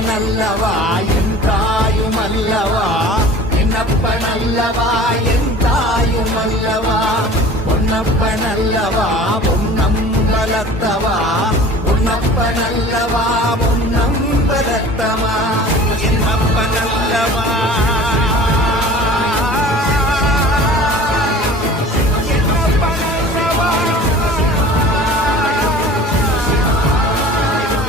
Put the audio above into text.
நல்லவா என் தாயும் அல்லவா, என்னப்ப நல்லவா என் தாயும் அல்லவா, பொன்னப்ப நல்லவா பொன்னம்பலத்தவா, பொன்னப்ப நல்லவா பொன்னம்பலத்தவா, என்னப்ப நல்லவா